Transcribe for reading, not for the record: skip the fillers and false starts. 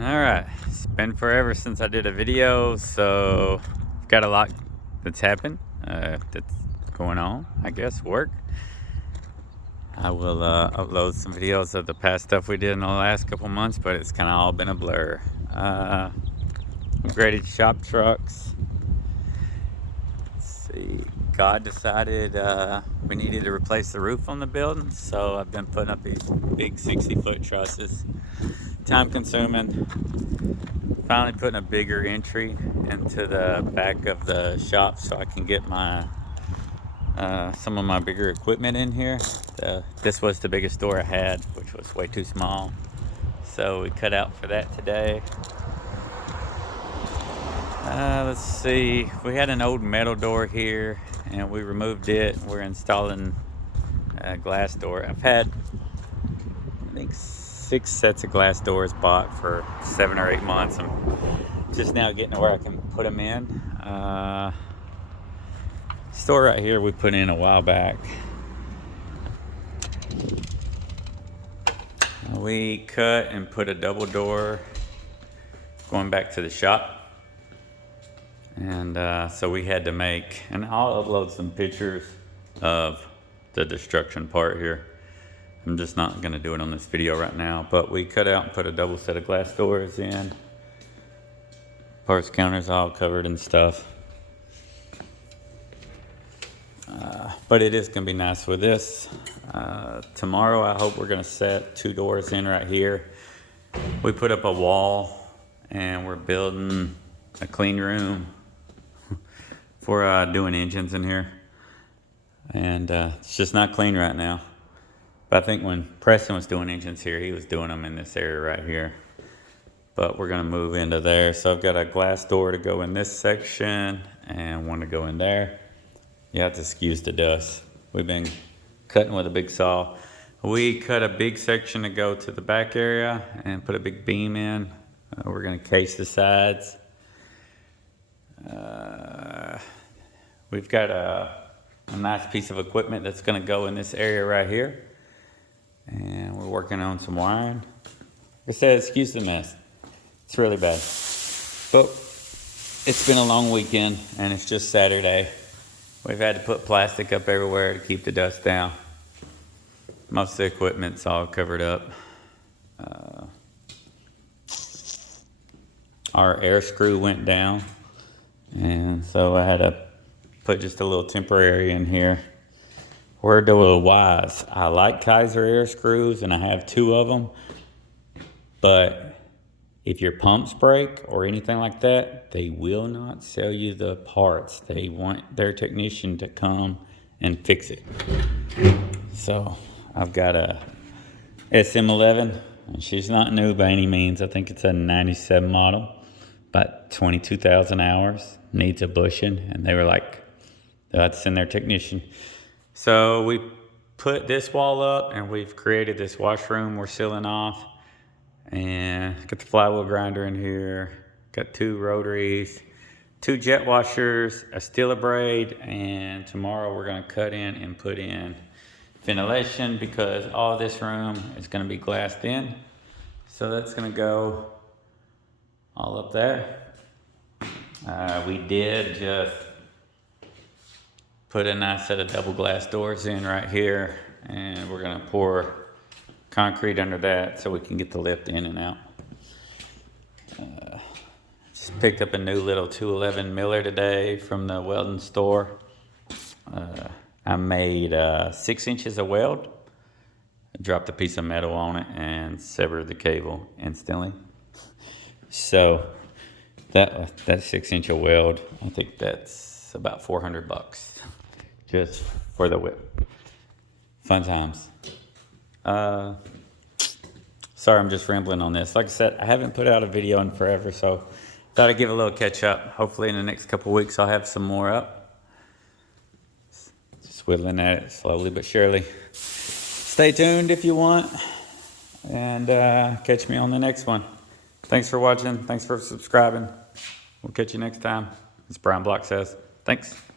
Alright, it's been forever since I did a video, so I've got a lot that's happened, that's going on, I guess, work. I will upload some videos of the past stuff we did in the last couple months, but it's kind of all been a blur. Upgraded shop trucks. Let's see, God decided we needed to replace the roof on the building, so I've been putting up these big 60-foot trusses. Time consuming. Finally putting a bigger entry into the back of the shop so I can get my some of my bigger equipment in here. This was the biggest door I had, which was way too small, so we cut out for that today. Let's see, we had an old metal door here and we removed it. We're installing a glass door. I've had, I think, 6 sets of glass doors bought for 7 or 8 months. I'm just now getting to where I can put them in. Store right here we put in a while back. We cut and put a double door going back to the shop. And so we had to make, and I'll upload some pictures of the destruction part here. I'm just not gonna do it on this video right now, but we cut out and put a double set of glass doors in. Parts counters all covered and stuff. But it is gonna be nice with this. Tomorrow I hope we're gonna set 2 doors in right here. We put up a wall and we're building a clean room for doing engines in here. And it's just not clean right now. But I think when Preston was doing engines here, he was doing them in this area right here. But we're gonna move into there. So I've got a glass door to go in this section and one to go in there. You have to excuse the dust. We've been cutting with a big saw. We cut a big section to go to the back area and put a big beam in. We're gonna case the sides. We've got a nice piece of equipment that's gonna go in this area right here. And we're working on some wiring. Like I said, excuse the mess. It's really bad. But it's been a long weekend and it's just Saturday. We've had to put plastic up everywhere to keep the dust down. Most of the equipment's all covered up. Our air screw went down, and so I had to put just a little temporary in here. Word to a wise, I like Kaiser air screws and I have 2 of them, but if your pumps break or anything like that, they will not sell you the parts. They want their technician to come and fix it. So I've got a SM11, and she's not new by any means. I think it's a 97 model, about 22,000 hours, needs a bushing, and they were like, they'll have to send their technician. So we put this wall up and we've created this washroom we're sealing off. And got the flywheel grinder in here, got 2 rotaries, 2 jet washers, a steel braid, and tomorrow we're gonna cut in and put in ventilation because all this room is gonna be glassed in. So that's gonna go all up there. We did just put a nice set of double glass doors in right here, and we're gonna pour concrete under that so we can get the lift in and out. Just picked up a new little 211 miller today from the welding store. I made 6 inches of weld. I dropped a piece of metal on it and severed the cable instantly. So that 6-inch of weld, I think that's about $400 just for the whip. Fun times. Sorry, I'm just rambling on this. Like I said, I haven't put out a video in forever, so thought I'd give a little catch up. Hopefully in the next couple weeks I'll have some more up. Just whittling at it slowly but surely. Stay tuned if you want, and catch me on the next one. Thanks for watching. Thanks for subscribing. We'll catch you next time, as Brian Block says. Thanks.